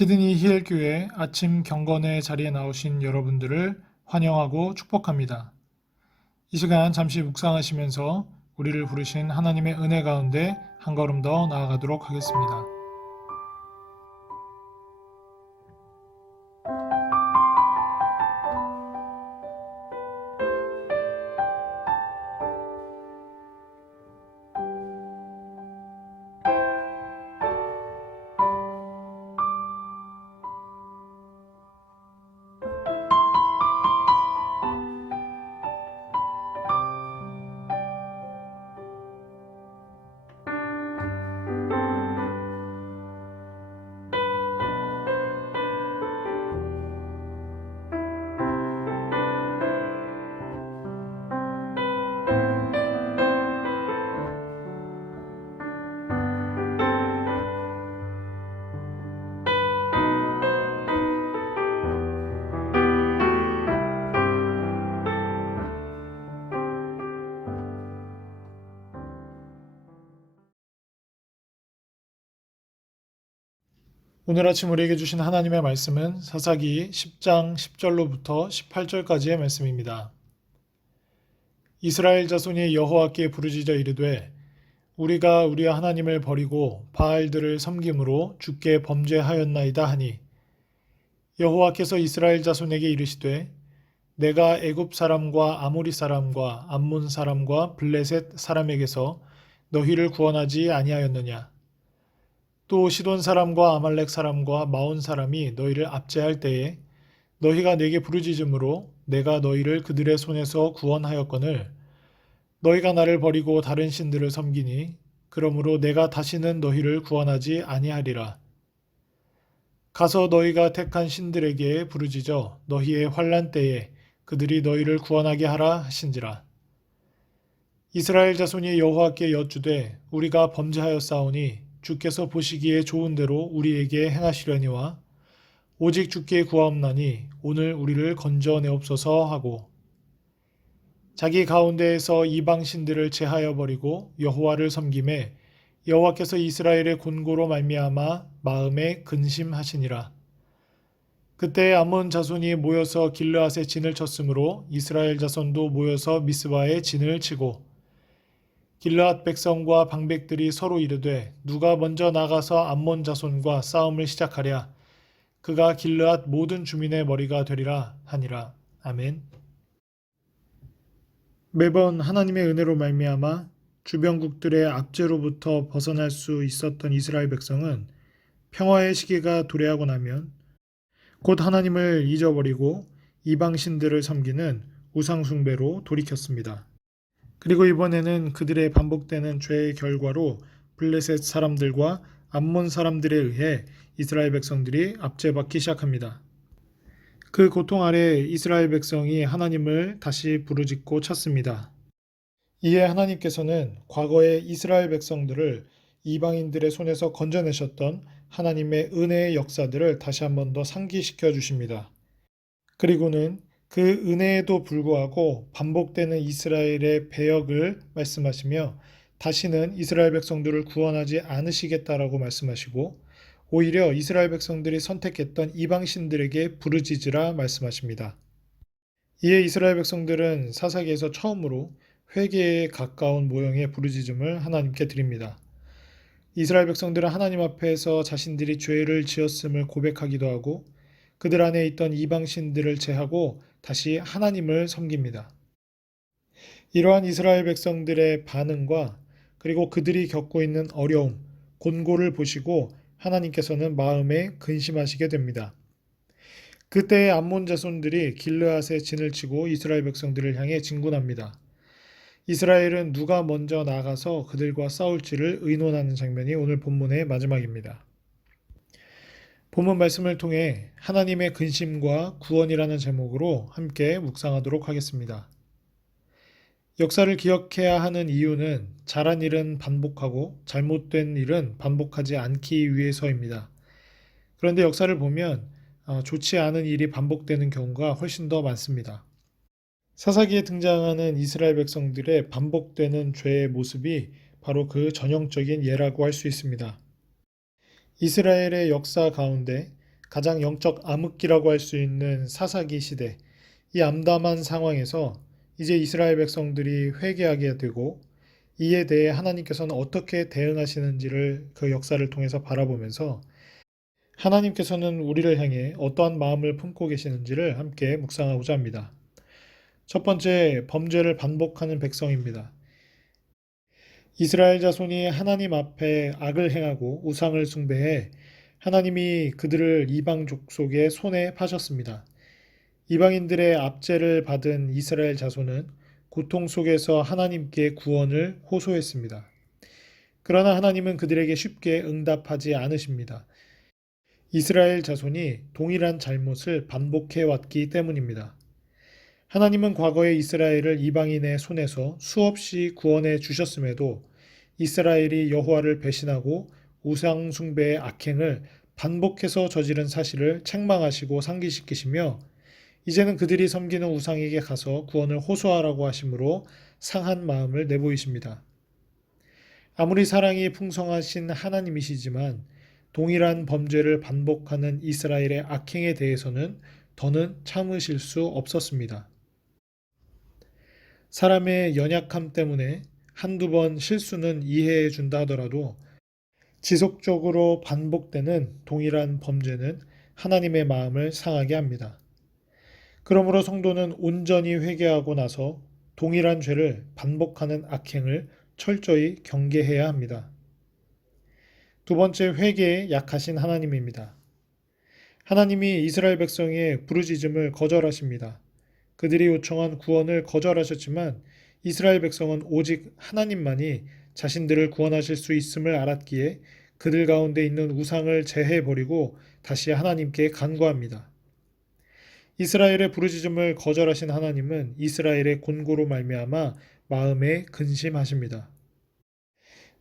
시드니 힐교회 아침 경건의 자리에 나오신 여러분들을 환영하고 축복합니다. 이 시간 잠시 묵상하시면서 우리를 부르신 하나님의 은혜 가운데 한 걸음 더 나아가도록 하겠습니다. 오늘 아침 우리에게 주신 하나님의 말씀은 사사기 10장 10절로부터 18절까지의 말씀입니다. 이스라엘 자손이 여호와께 부르짖어 이르되 우리가 우리 하나님을 버리고 바알들을 섬김으로 주께 범죄하였나이다 하니 여호와께서 이스라엘 자손에게 이르시되 내가 애굽 사람과 아모리 사람과 암몬 사람과 블레셋 사람에게서 너희를 구원하지 아니하였느냐. 또 시돈 사람과 아말렉 사람과 마온 사람이 너희를 압제할 때에 너희가 내게 부르짖음으로 내가 너희를 그들의 손에서 구원하였거늘 너희가 나를 버리고 다른 신들을 섬기니 그러므로 내가 다시는 너희를 구원하지 아니하리라. 가서 너희가 택한 신들에게 부르짖어 너희의 환난 때에 그들이 너희를 구원하게 하라 하신지라. 이스라엘 자손이 여호와께 여쭈되 우리가 범죄하였사오니 주께서 보시기에 좋은 대로 우리에게 행하시려니와 오직 주께 구하옵나니 오늘 우리를 건져내옵소서 하고 자기 가운데에서 이방 신들을 제하여 버리고 여호와를 섬김에 여호와께서 이스라엘의 곤고로 말미암아 마음에 근심하시니라. 그때 암몬 자손이 모여서 길르앗에 진을 쳤으므로 이스라엘 자손도 모여서 미스바에 진을 치고 길르앗 백성과 방백들이 서로 이르되 누가 먼저 나가서 암몬 자손과 싸움을 시작하랴. 그가 길르앗 모든 주민의 머리가 되리라 하니라. 아멘. 매번 하나님의 은혜로 말미암아 주변국들의 압제로부터 벗어날 수 있었던 이스라엘 백성은 평화의 시기가 도래하고 나면 곧 하나님을 잊어버리고 이방 신들을 섬기는 우상 숭배로 돌이켰습니다. 그리고 이번에는 그들의 반복되는 죄의 결과로 블레셋 사람들과 암몬 사람들에 의해 이스라엘 백성들이 압제받기 시작합니다. 그 고통 아래 이스라엘 백성이 하나님을 다시 부르짖고 찾습니다. 이에 하나님께서는 과거의 이스라엘 백성들을 이방인들의 손에서 건져내셨던 하나님의 은혜의 역사들을 다시 한 번 더 상기시켜 주십니다. 그리고는 그 은혜에도 불구하고 반복되는 이스라엘의 배역을 말씀하시며 다시는 이스라엘 백성들을 구원하지 않으시겠다라고 말씀하시고 오히려 이스라엘 백성들이 선택했던 이방신들에게 부르짖으라 말씀하십니다. 이에 이스라엘 백성들은 사사기에서 처음으로 회개에 가까운 모형의 부르짖음을 하나님께 드립니다. 이스라엘 백성들은 하나님 앞에서 자신들이 죄를 지었음을 고백하기도 하고 그들 안에 있던 이방신들을 제하고 다시 하나님을 섬깁니다. 이러한 이스라엘 백성들의 반응과 그리고 그들이 겪고 있는 어려움, 곤고를 보시고 하나님께서는 마음에 근심하시게 됩니다. 그때의 암몬 자손들이 길르앗에 진을 치고 이스라엘 백성들을 향해 진군합니다. 이스라엘은 누가 먼저 나가서 그들과 싸울지를 의논하는 장면이 오늘 본문의 마지막입니다. 본문 말씀을 통해 하나님의 근심과 구원이라는 제목으로 함께 묵상하도록 하겠습니다. 역사를 기억해야 하는 이유는 잘한 일은 반복하고 잘못된 일은 반복하지 않기 위해서입니다. 그런데 역사를 보면 좋지 않은 일이 반복되는 경우가 훨씬 더 많습니다. 사사기에 등장하는 이스라엘 백성들의 반복되는 죄의 모습이 바로 그 전형적인 예라고 할 수 있습니다. 이스라엘의 역사 가운데 가장 영적 암흑기라고 할 수 있는 사사기 시대, 이 암담한 상황에서 이제 이스라엘 백성들이 회개하게 되고 이에 대해 하나님께서는 어떻게 대응하시는지를 그 역사를 통해서 바라보면서 하나님께서는 우리를 향해 어떠한 마음을 품고 계시는지를 함께 묵상하고자 합니다. 첫 번째, 범죄를 반복하는 백성입니다. 이스라엘 자손이 하나님 앞에 악을 행하고 우상을 숭배해 하나님이 그들을 이방 족속의 손에 파셨습니다. 이방인들의 압제를 받은 이스라엘 자손은 고통 속에서 하나님께 구원을 호소했습니다. 그러나 하나님은 그들에게 쉽게 응답하지 않으십니다. 이스라엘 자손이 동일한 잘못을 반복해 왔기 때문입니다. 하나님은 과거에 이스라엘을 이방인의 손에서 수없이 구원해 주셨음에도 이스라엘이 여호와를 배신하고 우상 숭배의 악행을 반복해서 저지른 사실을 책망하시고 상기시키시며 이제는 그들이 섬기는 우상에게 가서 구원을 호소하라고 하심으로 상한 마음을 내보이십니다. 아무리 사랑이 풍성하신 하나님이시지만 동일한 범죄를 반복하는 이스라엘의 악행에 대해서는 더는 참으실 수 없었습니다. 사람의 연약함 때문에 한두 번 실수는 이해해 준다 하더라도 지속적으로 반복되는 동일한 범죄는 하나님의 마음을 상하게 합니다. 그러므로 성도는 온전히 회개하고 나서 동일한 죄를 반복하는 악행을 철저히 경계해야 합니다. 두 번째, 회개에 약하신 하나님입니다. 하나님이 이스라엘 백성의 부르짖음을 거절하십니다. 그들이 요청한 구원을 거절하셨지만 이스라엘 백성은 오직 하나님만이 자신들을 구원하실 수 있음을 알았기에 그들 가운데 있는 우상을 제해버리고 다시 하나님께 간구합니다. 이스라엘의 부르짖음을 거절하신 하나님은 이스라엘의 곤고로 말미암아 마음에 근심하십니다.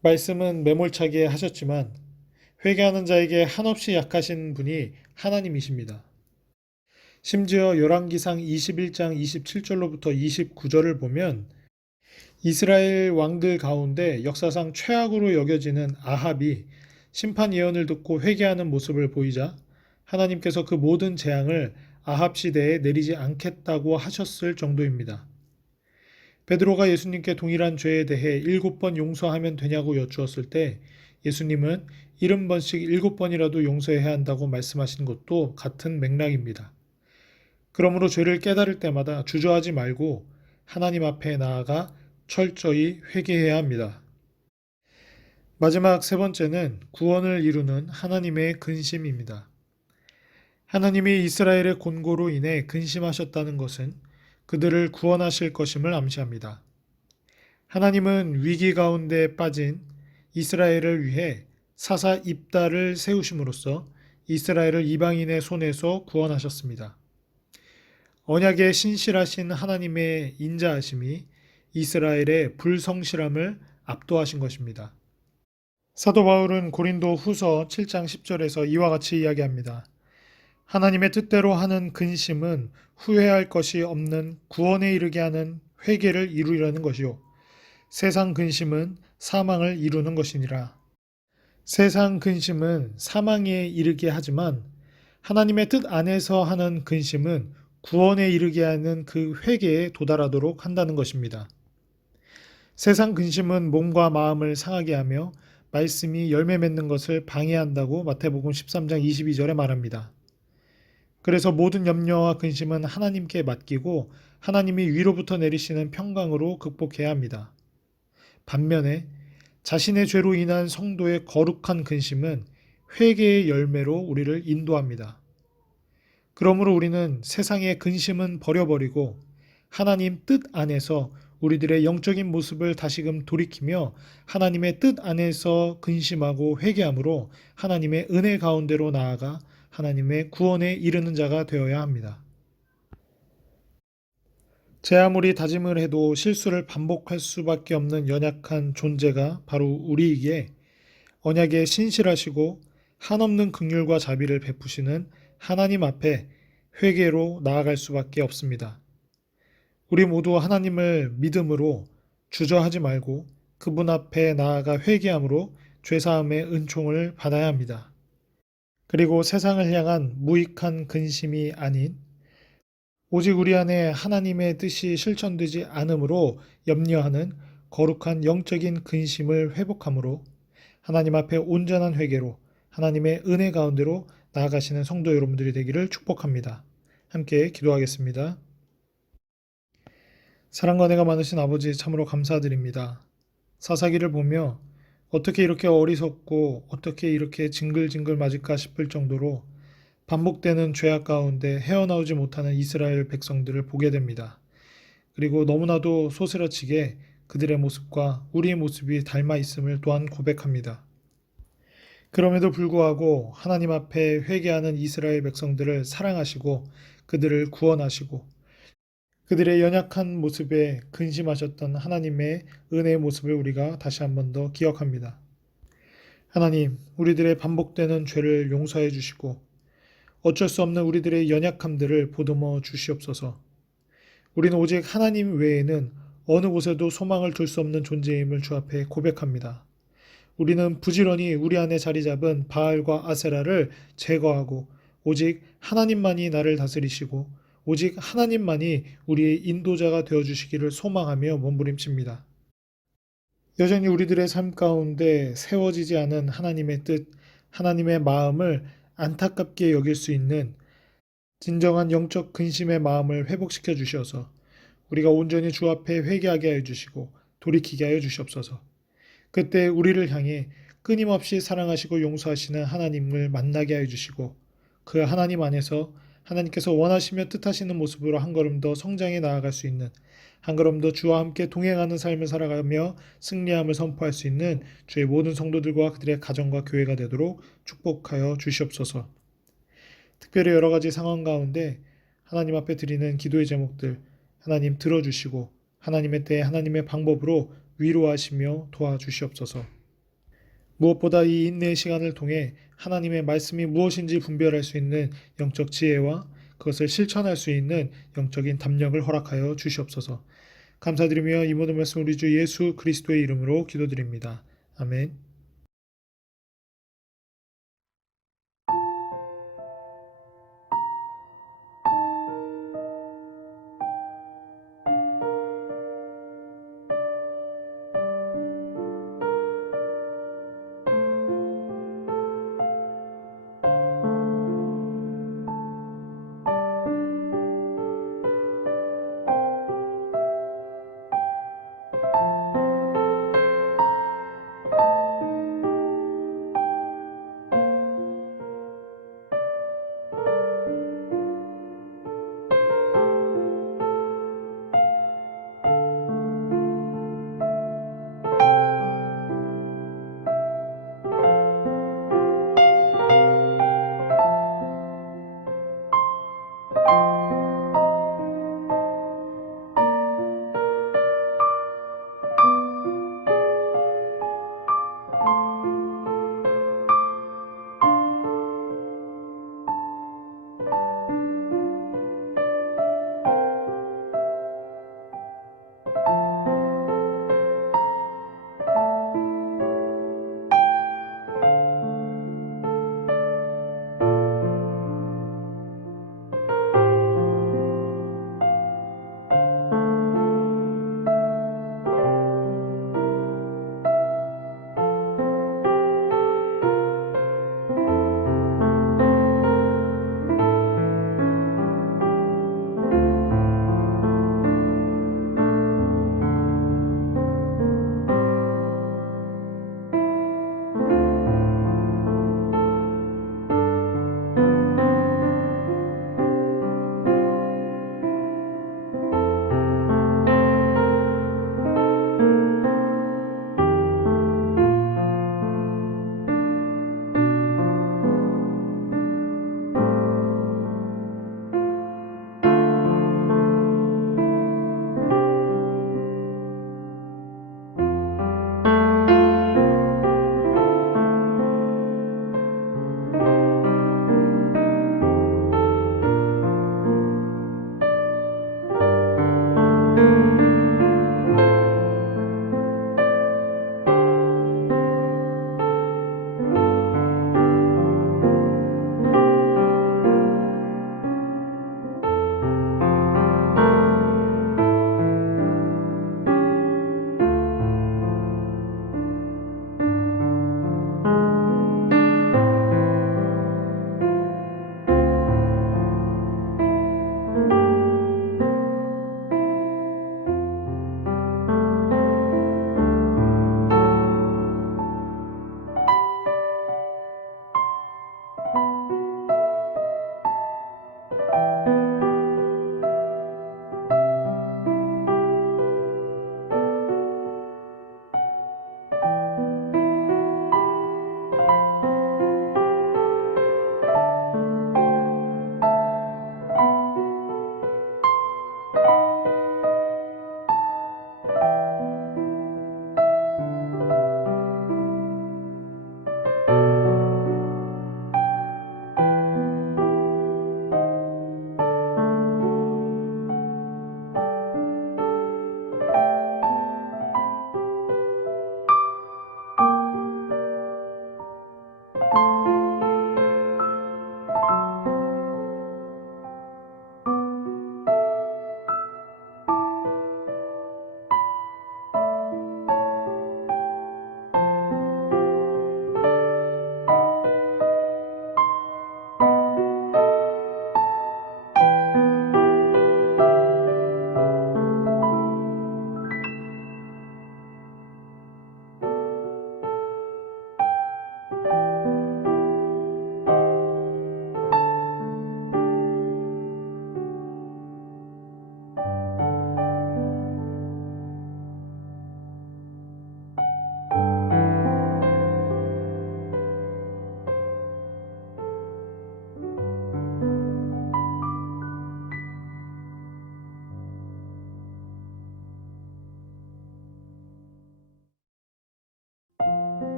말씀은 매몰차게 하셨지만 회개하는 자에게 한없이 약하신 분이 하나님이십니다. 심지어 열왕기상 21장 27절로부터 29절을 보면 이스라엘 왕들 가운데 역사상 최악으로 여겨지는 아합이 심판 예언을 듣고 회개하는 모습을 보이자 하나님께서 그 모든 재앙을 아합 시대에 내리지 않겠다고 하셨을 정도입니다. 베드로가 예수님께 동일한 죄에 대해 7번 용서하면 되냐고 여쭈었을 때 예수님은 70번씩 7번이라도 용서해야 한다고 말씀하신 것도 같은 맥락입니다. 그러므로 죄를 깨달을 때마다 주저하지 말고 하나님 앞에 나아가 철저히 회개해야 합니다. 마지막 세 번째는 구원을 이루는 하나님의 근심입니다. 하나님이 이스라엘의 곤고로 인해 근심하셨다는 것은 그들을 구원하실 것임을 암시합니다. 하나님은 위기 가운데 빠진 이스라엘을 위해 사사 입다를 세우심으로써 이스라엘을 이방인의 손에서 구원하셨습니다. 언약에 신실하신 하나님의 인자하심이 이스라엘의 불성실함을 압도하신 것입니다. 사도 바울은 고린도 후서 7장 10절에서 이와 같이 이야기합니다. 하나님의 뜻대로 하는 근심은 후회할 것이 없는 구원에 이르게 하는 회개를 이루려는 것이요. 세상 근심은 사망을 이루는 것이니라. 세상 근심은 사망에 이르게 하지만 하나님의 뜻 안에서 하는 근심은 구원에 이르게 하는 그 회개에 도달하도록 한다는 것입니다. 세상 근심은 몸과 마음을 상하게 하며 말씀이 열매 맺는 것을 방해한다고 마태복음 13장 22절에 말합니다. 그래서 모든 염려와 근심은 하나님께 맡기고 하나님이 위로부터 내리시는 평강으로 극복해야 합니다. 반면에 자신의 죄로 인한 성도의 거룩한 근심은 회개의 열매로 우리를 인도합니다. 그러므로 우리는 세상의 근심은 버려버리고 하나님 뜻 안에서 우리들의 영적인 모습을 다시금 돌이키며 하나님의 뜻 안에서 근심하고 회개함으로 하나님의 은혜 가운데로 나아가 하나님의 구원에 이르는 자가 되어야 합니다. 제 아무리 다짐을 해도 실수를 반복할 수밖에 없는 연약한 존재가 바로 우리이기에 언약에 신실하시고 한없는 긍휼과 자비를 베푸시는 하나님 앞에 회개로 나아갈 수밖에 없습니다. 우리 모두 하나님을 믿음으로 주저하지 말고 그분 앞에 나아가 회개함으로 죄사함의 은총을 받아야 합니다. 그리고 세상을 향한 무익한 근심이 아닌 오직 우리 안에 하나님의 뜻이 실천되지 않으므로 염려하는 거룩한 영적인 근심을 회복함으로 하나님 앞에 온전한 회개로 하나님의 은혜 가운데로 나아가시는 성도 여러분들이 되기를 축복합니다. 함께 기도하겠습니다. 사랑과 은혜가 많으신 아버지 참으로 감사드립니다. 사사기를 보며 어떻게 이렇게 어리석고 어떻게 이렇게 징글징글 맞을까 싶을 정도로 반복되는 죄악 가운데 헤어나오지 못하는 이스라엘 백성들을 보게 됩니다. 그리고 너무나도 소스라치게 그들의 모습과 우리의 모습이 닮아 있음을 또한 고백합니다. 그럼에도 불구하고 하나님 앞에 회개하는 이스라엘 백성들을 사랑하시고 그들을 구원하시고 그들의 연약한 모습에 근심하셨던 하나님의 은혜의 모습을 우리가 다시 한 번 더 기억합니다. 하나님, 우리들의 반복되는 죄를 용서해 주시고 어쩔 수 없는 우리들의 연약함들을 보듬어 주시옵소서. 우리는 오직 하나님 외에는 어느 곳에도 소망을 둘 수 없는 존재임을 주 앞에 고백합니다. 우리는 부지런히 우리 안에 자리 잡은 바알과 아세라를 제거하고 오직 하나님만이 나를 다스리시고 오직 하나님만이 우리의 인도자가 되어주시기를 소망하며 몸부림칩니다. 여전히 우리들의 삶 가운데 세워지지 않은 하나님의 뜻, 하나님의 마음을 안타깝게 여길 수 있는 진정한 영적 근심의 마음을 회복시켜 주셔서 우리가 온전히 주 앞에 회개하게 하여 주시고 돌이키게 하여 주시옵소서. 그때 우리를 향해 끊임없이 사랑하시고 용서하시는 하나님을 만나게 하여 주시고 그 하나님 안에서 하나님께서 원하시며 뜻하시는 모습으로 한 걸음 더 성장해 나아갈 수 있는 한 걸음 더 주와 함께 동행하는 삶을 살아가며 승리함을 선포할 수 있는 주의 모든 성도들과 그들의 가정과 교회가 되도록 축복하여 주시옵소서. 특별히 여러 가지 상황 가운데 하나님 앞에 드리는 기도의 제목들 하나님 들어주시고 하나님의 때에 하나님의 방법으로 위로하시며 도와주시옵소서. 무엇보다 이 인내의 시간을 통해 하나님의 말씀이 무엇인지 분별할 수 있는 영적 지혜와 그것을 실천할 수 있는 영적인 담력을 허락하여 주시옵소서. 감사드리며 이 모든 말씀 우리 주 예수 그리스도의 이름으로 기도드립니다. 아멘.